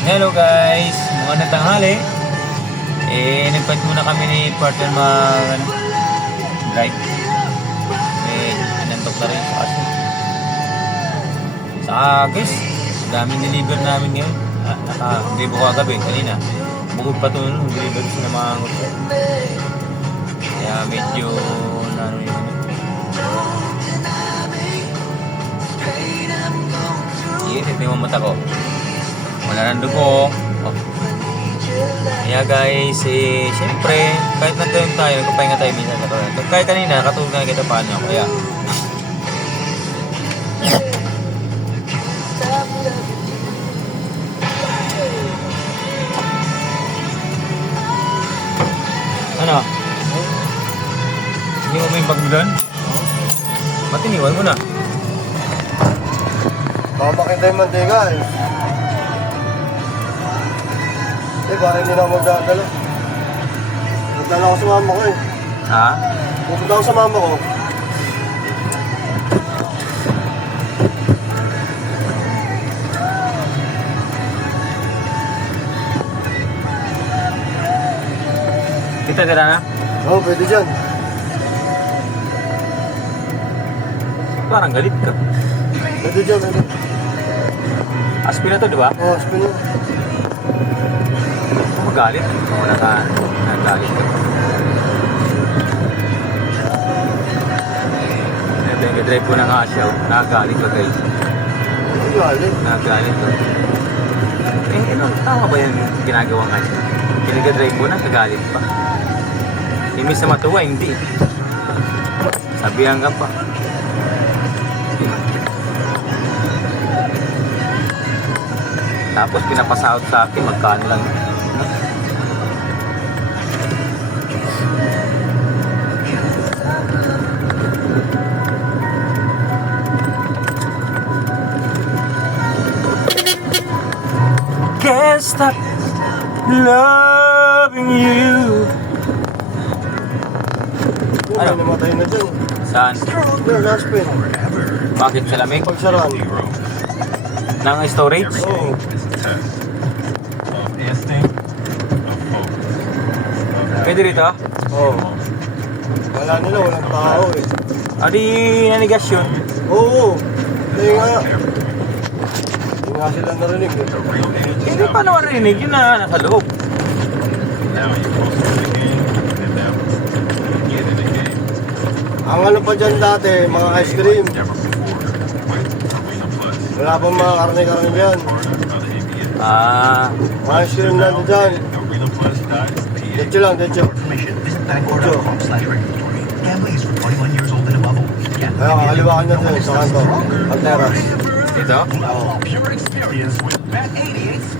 Hello guys, magandang tanghali. Nag-fight muna kami ni partner drive. Inantok na rin sa kaso. Saka guys, daming deliver namin ngayon. Hindi ko kagabi, kanina. Bukod pa ito nung deliver sa mga nguto. Kaya medyo yun. Iinit na yung mata ko. Wala nang dugo. Kaya guys, siyempre, kahit nandun tayo, nagpapahinga tayo minsan sa toilet. Kahit kanina, katulog na kita paano. Kaya, ano? Iniwan mo yung bag mo doon? Ba't iniwan mo na? Baka makita yung mantika eh. Parang hindi na ako magdadala. Magdala ako sa mama ko eh. Ha? Pupunta ako sa mama ko. Kita tira na? Oo, pwede dyan. Parang galit ka. Pwede dyan, pwede. Aspi na to, di ba? Oo, spin yun. Magalit. Wala ka. Nagalit ka. Nag-drive ko na nga siya. Nagalit ka guys. Hindi galit. Nagalit ka. Tama ba yung ginagawa nga siya? Pinag-drive mo na, nagalit pa. Imis na matuwa, hindi. Sabihan ka pa. Tapos pinapasahod sa akin, magkano lang. Can't stop loving you. Ano? Namatay na dyan. Saan? Pero last spin. Bakit sa lamig? Pagsaraan. Ng storage? Oo. Pwede rito? Oo. Wala nila, walang tao eh. Adi nanigas yun. Oo. Hindi nga. Hindi nga sila narinig eh. Hindi pa naman rinig yun na nasa loob. Ang ano pa dyan dati, mga ice cream. Wala pang mga karne-karne dyan. Mga ice cream na dyan. Dito lang, dito. Kaya kakaliwakan na dyan sa kanto. Ang teras. Dito? Oo.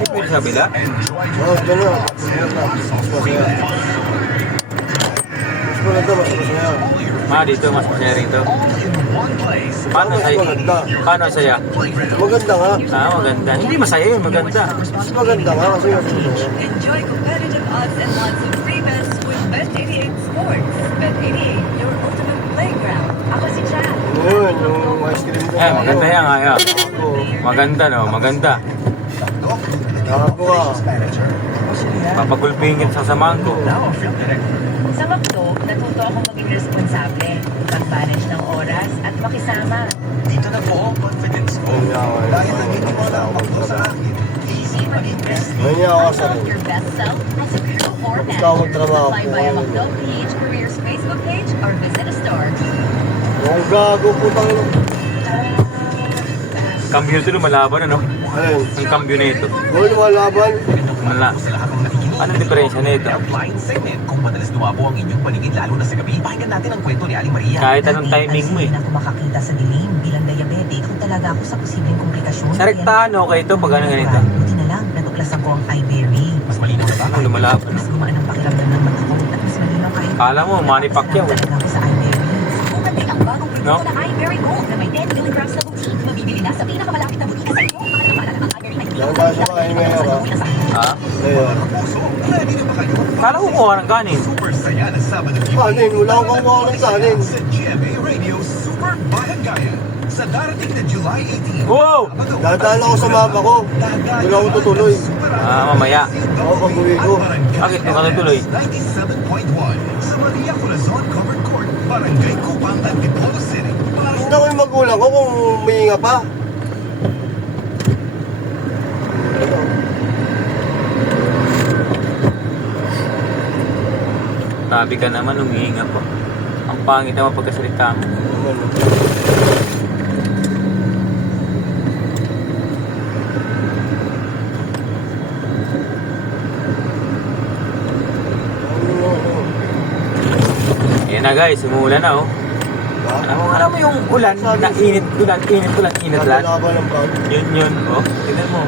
Pwede sa bila? Oo, dyan na. Mas masaya. Mas maganda, mas masaya. Dito, mas masaya rito. Paano Mas saya? maganda. Paano saya? Maganda nga. Maganda. Hindi masaya yun, maganda. Mas maganda nga kasi mas masaya. Enjoy competitive odds and lots of free bets with Bet88 Sports. Bet88, your ultimate playground. Ako si Jan. Ano yun, yung ice cream ko. Maganda yan nga yan. Oo. Maganda no, maganda. Nakapo ka. Papagulpingin sa samahan ko. Sa McDo, natuto akong maging responsable, mag-manage ng oras at makisama. Dito na po ang confidence ko. Dahil naniniwala ang McDo sa akin. Easy maging best. Ngayon ako sa rin. Your best self as a crew format. Tawag trabaho Apply po. via McDo PH Careers Facebook page or visit a store. Yung gago putang ino. Cambio ito lumalaban ano? Ayun. Ang cambio na ito. Gol, malaban. Wala. Anong diferensya na ito? Blind segment kung madalas dumabo ang inyong paligid lalo na sa gabi. Pakinggan natin ang kwento ni Aling Maria. Kahit anong timing mo eh. Hindi na ako makakita sa dilim bilang diabetic kung talaga ako sa posibleng komplikasyon. Sa rektahan okay ito pag ano ganito? Buti na lang, natuklasan ko ang iBerry. Mas malinaw na ba? Ano lumalaban? Mas gumaan ang pakiramdam ng mata ko at mas malinaw kahit Kala mo, Manny Pacquiao eh. talaga ako sa iBerry. Bumati ang bagong No? produkto na iBerry Gold na may 10 milligrams na boutique. Mabibili na sa pinakamalapit na butika sa inyo. Maalala ng iBerry na Yan tayo sa kain ngayon, ha? Ha? Ayun. Puso, ready na ba kayo? Kala ko kuha ng kanin. Super saya na Sabado Kanin, wala akong kakuha ng kanin. Sa GMA Radio Super Barangaya. Sa Sa darating na July 18. Wow! Dadaan ako sa mama ko. Doon ako tutuloy. Mamaya. Ako pag-uwi ko. Bakit ka tutuloy? 97.1 sa Maria Corazon Covered Court, Barangay Cupang, Antipolo City. Hindi ako yung magulang ko kung huminga pa. Sabi ka naman, humihinga po. Ang pangit naman pagkasalita mo. Ayan na guys, umuulan na oh. Alam mo yung ulan na init, init lahat. Wala ka ba ng bag? Yun, oh. Tignan mo.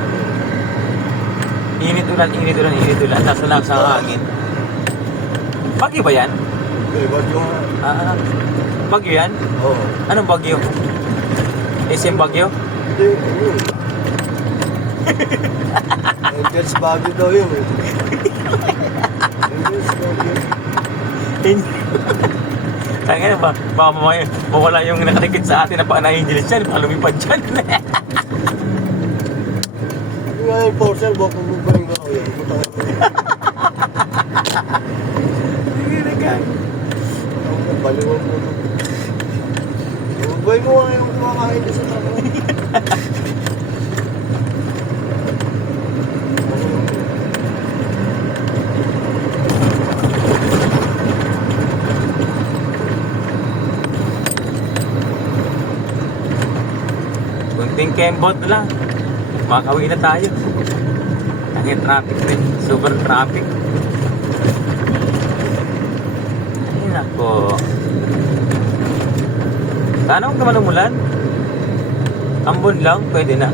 Init ulan. Nasa lang sa hangin. Bagyo ba yan? Eh, ba't yung... Bagyo yan? Oo. Anong bagyo? SM bagyo? Hindi, ano eh. Angels Baguio daw yun eh. Angels Baguio. Kaya ba? Baka mamaya mawala yung nakadikit sa atin na pa-na-angelis dyan. Baka lumipad dyan. Hindi nga yung porcel, baka bubuhin ko ako yun. Butang ako yun. Ang baliwang po ito. Bubuhin mo nga yung kumakain doon sa trabaho. Kunting kembot na lang. Makakauwi na tayo. Ang traffic rin. Super traffic. Ay nako. Sana kung naman umulan. Ambon lang, pwede na.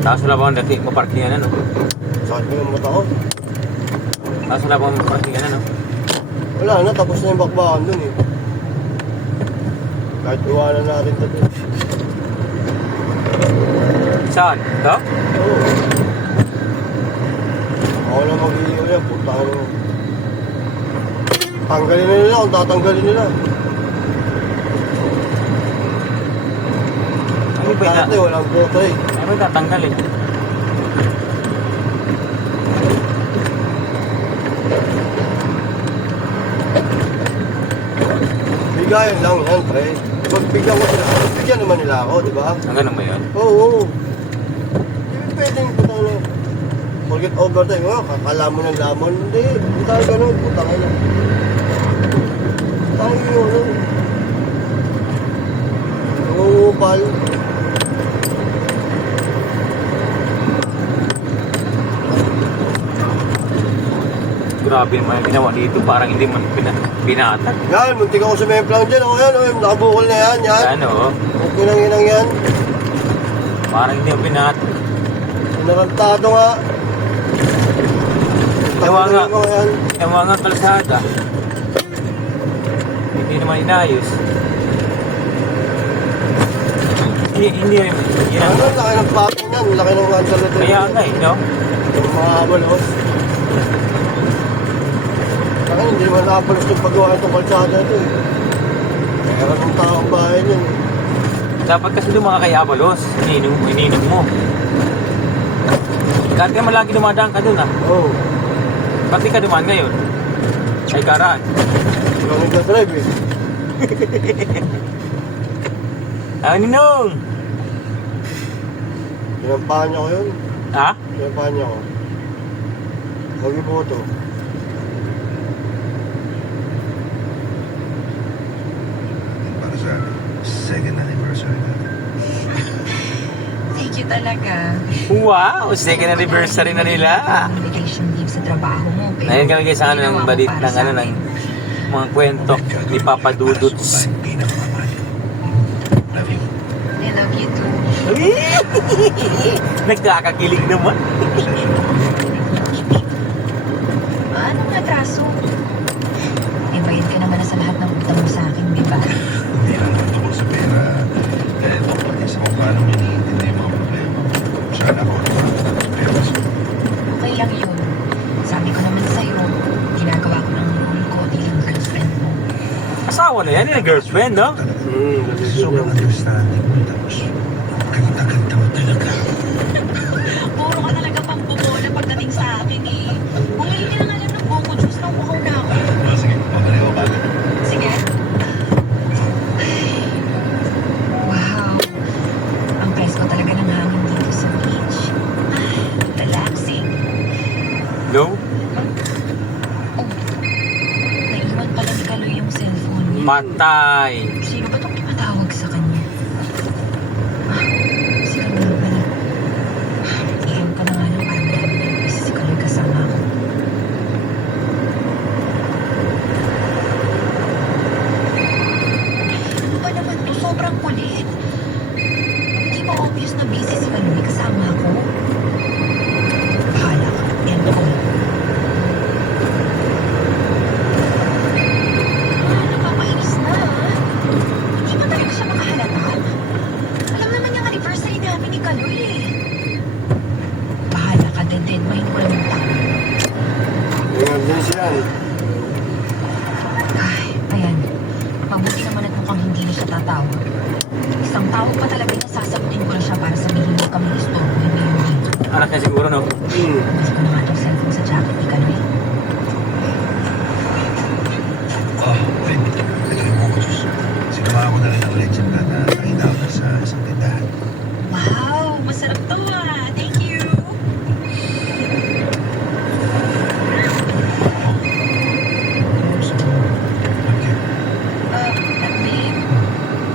Tapos wala pa akong dati maparkingan ano. Sakit mo yung mata ko. Tapos wala pa akong maparkingan ano. Wala na, tapos na yung bakbakan dun eh. Kahit iwanan natin ito dun. Saan? Ito? Oo. Ako lang mag-iiyo yan, punta ka naman. Tanggalin na nila kung tatanggalin nila. Ano ba Dati na? walang boto eh. Ano ba tatanggalin? Bigayan lang yan, pre. Pag bigyan ko sila, bigyan naman nila ako, di ba? Ang ganun ba yun? Oo. Hindi pwedeng putang na. Forget overtime, kakalamon ng lamon. Hindi tayo ganun, putang na. Tayo yun, ano. Nangungupal. Grabe naman yung ginawa dito. Parang hindi man binatag. Yan, muntik ako sa memplang dyan. O yan, nakabukol na yan, yan. Ano? Okay lang inang yan. Parang hindi mo binatag. Narantado nga. Ewa nga. Tanggalin mo yan. Yung mga kalsada. Hindi naman inayos. Hindi rin. Yan Ano, ang laki ng paking yan. Laki ng answer na kaya nga eh, no? Yung mga abalos. Saka hindi naman nakabalos yung paggawa itong kalsada ito eh. Kaya ng taong bahay niyan eh. Dapat kasi doon mga kayabalos. Ininom mo. Dati naman lagi dumadaan ka doon ah. Oo. Ba't di ka dumaan ngayon? Ay karaan. Walang nagdadrive eh. Ang ninong! Pinampahan niya ko yun. Ha? Pinampahan niya ko. Huwag yung photo. Para sa second anniversary natin. Thank you talaga. Wow! Second anniversary na nila. Vacation leave sa trabaho mo. Pero Ngayon kami guys sa ano ng ginawa mo balit para ng sa ano ng akin. mga kwento ni Papa Duduts. Pinakamamahal. Love you. I love you too. Nagkakakilig naman. Anong atraso? Eh, bayad ka naman na sa lahat ng utang mo sa akin, di ba? Hindi lang naman tungkol sa pera. Dahil tungkol din sa kung paano mo iniintindi yung mga problema mo. Asawa na yan, yung girlfriend, no? Sobrang understanding mo. Tapos, kagita-kagita mo talaga. Puro ka talaga pang bubola pagdating sa akin eh. Bumili ka na nga lang ng Coco Juice nang uhaw na ako. Sige, pabalik ko agad. Sige. Wow. Ang presko talaga ng hangin dito sa beach. Relaxing. No? Naiwan pala ni Kaloy yung cellphone niya. Patay. Sino ba itong tumatawag sa kanya? Si Kaloy pala. Iyan ko na nga lang para malaman na si Kaloy kasama ako. Ano ba naman to? Sobrang kulit. Hindi ba obvious na busy si Kaloy kasama ako? Bahala ka. Yan ko. Nakakainis na, ha? Hindi ba talaga siya makahalata? Alam naman yung anniversary namin ni Kaloy, eh. Bahala ka, dead mind mo lang yung tao. Emergency yan. Ay, ayan. Mabuti naman at mukhang hindi na siya tatawag. Isang tawag pa talaga niya, sasagutin ko na siya para sabihin mo kami istorbo, hindi yung dito. Anak niya siguro, no? Balik ko na nga itong cellphone sa jacket ni Kaloy. Babe, ito yung Coco Juice. Sinamahan ko na rin ang legend na nakita ko sa isang tindahan. Wow, masarap to, ah. Thank you. So, okay. Babe,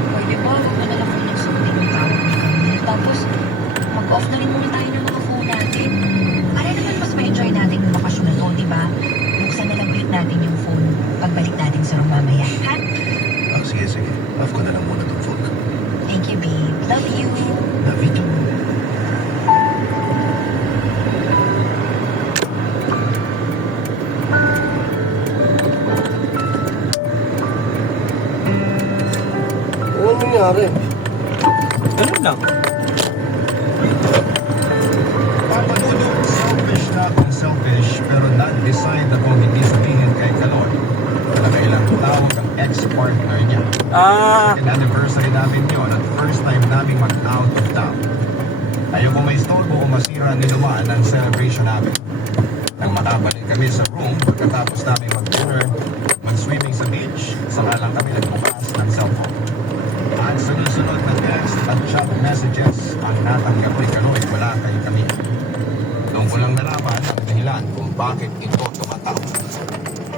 pwede ba huwag na lang muna sagutin yung tawag ni Kaloy? Tapos, mag-off na rin muna tayo ng mga phone natin. Para naman mas ma-enjoy natin yung bakasyon na to, di ba? Buksan na lang ulit natin yung phone pagbalik natin sa room mamaya, ha? Sige. Off ko na lang muna itong phone ko. Thank you, babe. Love you. Love you too. Ano nangyari? Ganun lang. Papa Dudu, selfish na kung selfish, pero not-decide akong hindi sabihin kay Kaloy na kailang tawag ang ex-partner niya. Second anniversary namin yun at first time namin mag-out of town. Ayoko may istorbo o masira ni Lumaan ang celebration namin. Nang makabalik kami sa room pagkatapos namin mag-dinner, mag-swimming sa beach, saka lang kami nagbukas ng cellphone. At sunod-sunod na text at chat messages ang natanggap ni Kaloy mula kay kami. Doon ko lang nalaman ang dahilan kung bakit ito tumatawag.